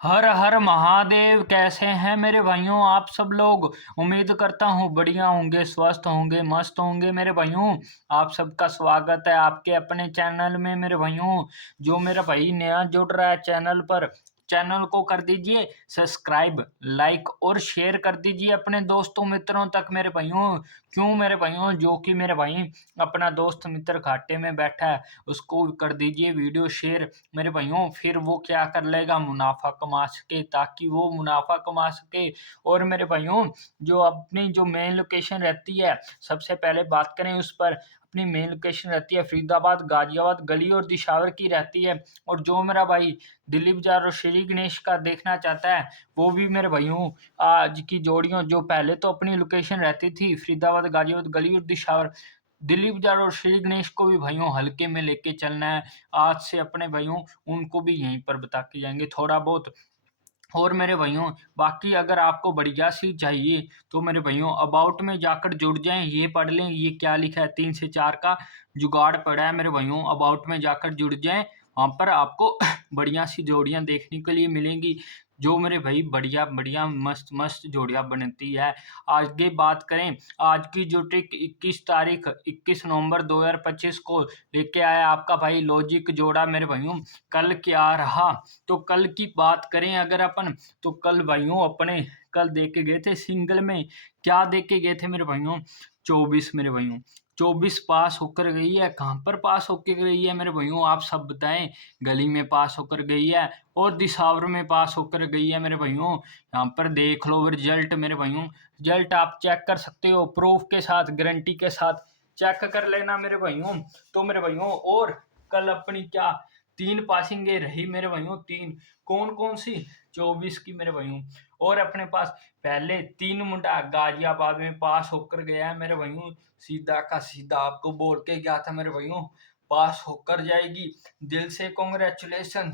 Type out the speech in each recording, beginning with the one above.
हर हर महादेव। कैसे हैं मेरे भाइयों आप सब लोग। उम्मीद करता हूँ बढ़िया होंगे, स्वस्थ होंगे, मस्त होंगे मेरे भाइयों। आप सबका स्वागत है आपके अपने चैनल में मेरे भाइयों। जो मेरा भाई नया जुड़ रहा है चैनल पर, चैनल को कर दीजिए सब्सक्राइब, लाइक और शेयर कर दीजिए अपने दोस्तों मित्रों तक मेरे भाइयों। क्यों मेरे भाइयों, जो कि मेरे भाई अपना दोस्त मित्र घाटे में बैठा है उसको कर दीजिए वीडियो शेयर मेरे भाइयों। फिर वो क्या कर लेगा, मुनाफा कमा सके, ताकि वो मुनाफा कमा सके। और मेरे भाइयों, जो अपनी जो मेन लोकेशन रहती है, सबसे पहले बात करें उस पर। अपनी मेन लोकेशन रहती है फरीदाबाद, गाजियाबाद गली और दिशावर की रहती है। और जो मेरा भाई दिल्ली बाजार और श्री गणेश का देखना चाहता है, वो भी मेरे भाइयों आज की जोड़ियों, जो पहले तो अपनी लोकेशन रहती थी फरीदाबाद, गाजियाबाद गली और दिशावर, दिल्ली बाजार और श्री गणेश को भी भाइयों हल्के में लेके चलना है। आज से अपने भाइयों उनको भी यहीं पर बता के जाएंगे थोड़ा बहुत। और मेरे भाइयों, बाकी अगर आपको बढ़िया सी चाहिए तो मेरे भाइयों अबाउट में जाकर जुड़ जाएं, ये पढ़ लें ये क्या लिखा है, 3 से 4 का जुगाड़ पड़ा है मेरे भाइयों। अबाउट में जाकर जुड़ जाएं, वहाँ पर आपको बढ़िया सी जोड़ियाँ देखने के लिए मिलेंगी। जो मेरे भाई बढ़िया बढ़िया मस्त मस्त जोड़ियाँ बनती है। आगे बात करें, आज की जो ट्रिक 21 नवंबर 2025 को लेके आया आपका भाई लॉजिक जोड़ा मेरे भाइयों। कल क्या रहा, तो कल की बात करें अगर अपन, तो कल भाइयों अपने कल देख के गए थे सिंगल में। क्या देख के गए थे मेरे भाइयों, 24 मेरे भाइयों। 24 पास होकर गई है। कहाँ पर पास होकर गई है मेरे भाइयों, आप सब बताएं। गली में पास होकर गई है और दिसावर में पास होकर गई है मेरे भाइयों। यहाँ पर देख लो रिजल्ट मेरे भाइयों। रिजल्ट आप चेक कर सकते हो, प्रूफ के साथ, गारंटी के साथ चेक कर लेना मेरे भाइयों। तो मेरे भाइयों, और कल अपनी क्या 3 पासिंगें रही मेरे भाइयों। 3 कौन कौन सी, 24 की मेरे भाइयों। और अपने पास पहले 3 मुंडा गाजियाबाद में पास होकर गया है मेरे भाइयों। सीधा का सीधा आपको बोल के गया था मेरे भाइयों, पास होकर जाएगी। दिल से कॉन्ग्रेचुलेशन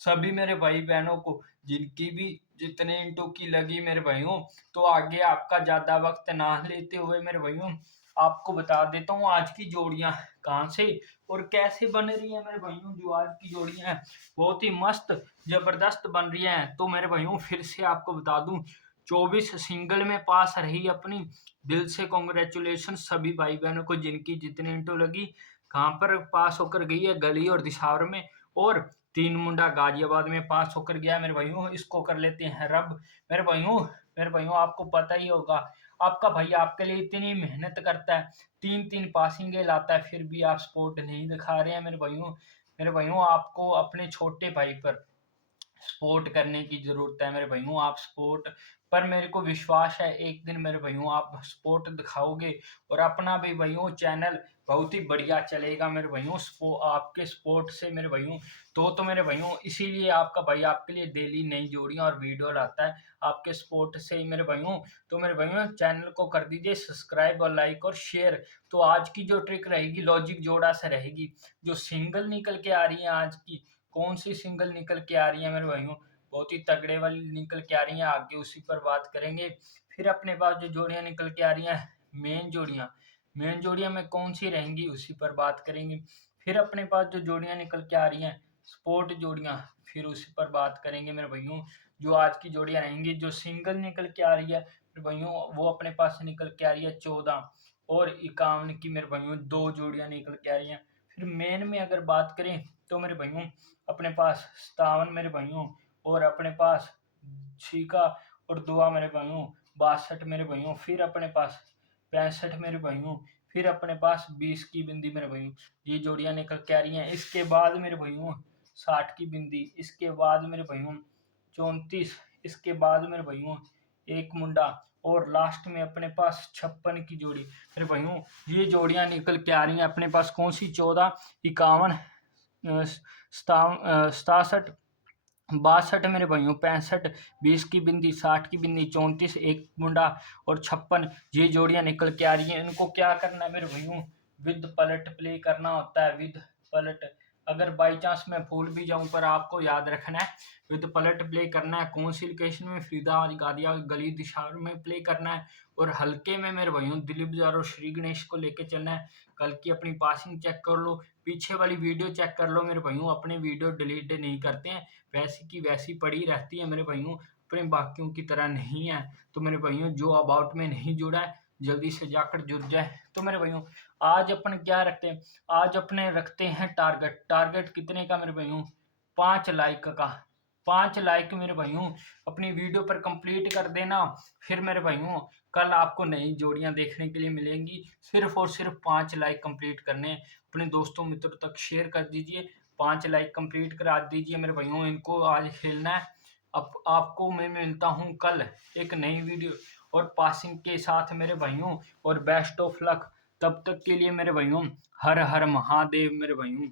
सभी मेरे भाई बहनों को, जिनकी भी जितने इंटू की लगी मेरे भाइयों। तो आगे आपका ज्यादा वक्त ना लेते हुए मेरे भाइयों, आपको बता देता हूँ आज की जोड़ियां कहाँ से और कैसे बन रही है मेरे भाइयों। जो आज की जोड़ियां हैं बहुत ही मस्त जबरदस्त बन रही हैं। तो मेरे भाइयों फिर से आपको बता दूं, 24 सिंगल में पास रही अपनी। दिल से कॉन्ग्रेचुलेशन सभी भाई बहनों को, जिनकी जितनी इंटू लगी। कहाँ पर पास होकर गई है, गली और दिशावर में। और 3 मुंडा गाजियाबाद में पास होकर गया मेरे भाइयों। इसको कर लेते हैं रब मेरे भाइयों। मेरे भाइयों आपको पता ही होगा, आपका भाई आपके लिए इतनी मेहनत करता है, 3 पासिंगें लाता है, फिर भी आप सपोर्ट नहीं दिखा रहे हैं मेरे भाइयों। मेरे भाइयों आपको अपने छोटे भाई पर सपोर्ट करने की जरूरत है मेरे भाइयों। आप सपोर्ट पर, मेरे को विश्वास है एक दिन मेरे भाइयों आप सपोर्ट दिखाओगे और अपना भी भाइयों चैनल बहुत ही बढ़िया चलेगा मेरे भाइयों। आपके सपोर्ट से मेरे भाइयों। तो मेरे भाइयों इसीलिए आपका भाई आपके लिए डेली नई जोड़ियां और वीडियो लाता है, आपके सपोर्ट से ही मेरे भाइयों। तो मेरे भाइयों चैनल को कर दीजिए सब्सक्राइब और लाइक और शेयर। तो आज की जो ट्रिक रहेगी लॉजिक जोड़ा से रहेगी। जो सिंगल निकल के आ रही है आज की, कौन सी सिंगल निकल के आ रही है मेरे भाइयों, बहुत ही तगड़े वाली निकल के आ रही हैं, आगे उसी पर बात करेंगे। फिर अपने पास जो जोड़ियां निकल के आ रही हैं, मेन जोड़ियां में कौन सी रहेंगी उसी पर बात करेंगे। फिर अपने पास जो जोड़ियां निकल के आ रही हैं स्पोर्ट जोड़ियां, फिर उसी पर बात करेंगे मेरे भाइयों। जो आज की जोड़ियां रहेंगी, जो सिंगल निकल के आ रही है मेरे भाइयों, वो अपने पास निकल के आ रही है 14 और 51 की मेरे भाइयों, 2 जोड़ियां निकल के आ रही हैं। फिर मेन में अगर बात करें तो मेरे भाइयों अपने पास 57 मेरे भाइयों, और अपने पास छीका और दुआ मेरे भाइयों 62 मेरे भाइयों। फिर अपने पास 65 मेरे भाइयों। फिर अपने पास 20 की बिंदी मेरे भाइयों। ये जोड़ियां निकल के आ रही हैं। इसके बाद मेरे भाइयों 60 की बिंदी। इसके बाद मेरे भाइयों 34। इसके बाद मेरे भाइयों एक मुंडा, और लास्ट में अपने पास 56 की जोड़ी मेरे भाइयों। ये जोड़ियां निकल के आ रही हैं अपने पास, कौन सी 14, 51, 67, 62 मेरे भाइयों, 65, 20 की बिंदी, 60 की बिंदी, 34 एक मुंडा और 56, ये जोड़ियां निकल के आ रही हैं। इनको क्या करना है मेरे भाइयों, विद पलट प्ले करना होता है। विद पलट अगर बाई चांस मैं भूल भी जाऊं, पर आपको याद रखना है विद पलट प्ले करना है। कौन सी लोकेशन में? फरीदाबाद गादिया गली दिशार में प्ले करना है। और हल्के में मेरे भाइयों दिलीप जार और श्री गणेश को लेके चलना है। कल की अपनी पासिंग चेक कर लो, पीछे वाली वीडियो चेक कर लो मेरे भाइयों। अपने वीडियो डिलीट नहीं करते हैं, वैसी की वैसी पड़ी रहती है मेरे भाइयों, अपने बाकियों की तरह नहीं है। तो मेरे भाइयों जो अबाउट में नहीं जुड़ा है जल्दी से जाकर जुड़ जाए। तो मेरे भाइयों आज अपन क्या रखते हैं? आज अपने रखते हैं टारगेट। टारगेट कितने का मेरे भाइयों? 5 लाइक का। 5 लाइक मेरे भाइयों अपनी वीडियो पर कंप्लीट कर देना। फिर मेरे भाइयों कल आपको नई जोड़ियां देखने के लिए मिलेंगी। सिर्फ और सिर्फ 5 लाइक कंप्लीट करने हैं। अपने दोस्तों मित्रों तक शेयर कर दीजिए, 5 लाइक कंप्लीट करा दीजिए मेरे भाइयों। इनको आज खेलना है। अब आपको मैं मिलता हूँ कल एक नई वीडियो और पासिंग के साथ मेरे भाइयों, और बेस्ट ऑफ लक। तब तक के लिए मेरे भाइयों हर हर महादेव मेरे भाइयों।